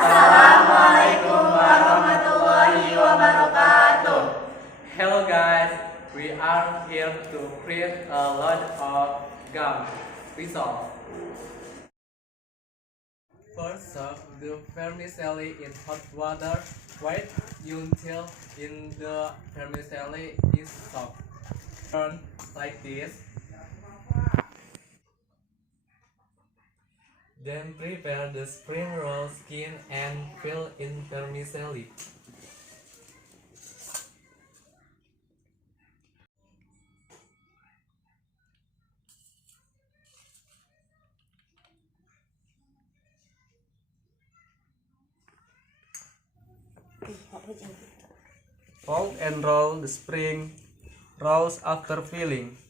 Assalamualaikum warahmatullahi wabarakatuh. Hello guys, we are here to create a lot of gum risol. First, soak the vermicelli in hot water. Wait until the vermicelli is soft. Turn like this. Then prepare the spring roll skin and fill in vermicelli. Fold and roll the spring rolls after filling.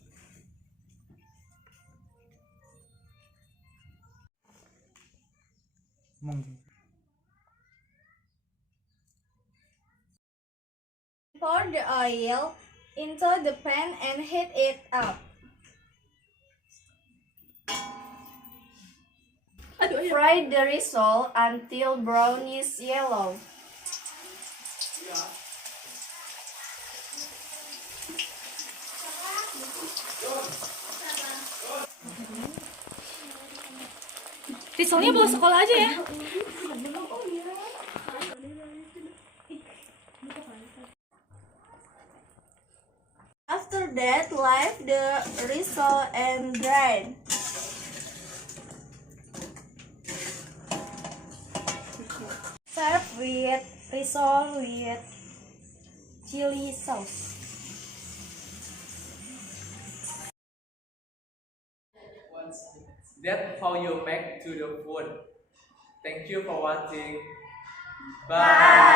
Pour the oil into the pan and heat it up. Fry the risol until brownish yellow. Risolnya bawa sekolah aja ya. After that, leave the risol and drain. Serve with risol with chili sauce. That's how you make to the food. Thank you for watching. Bye.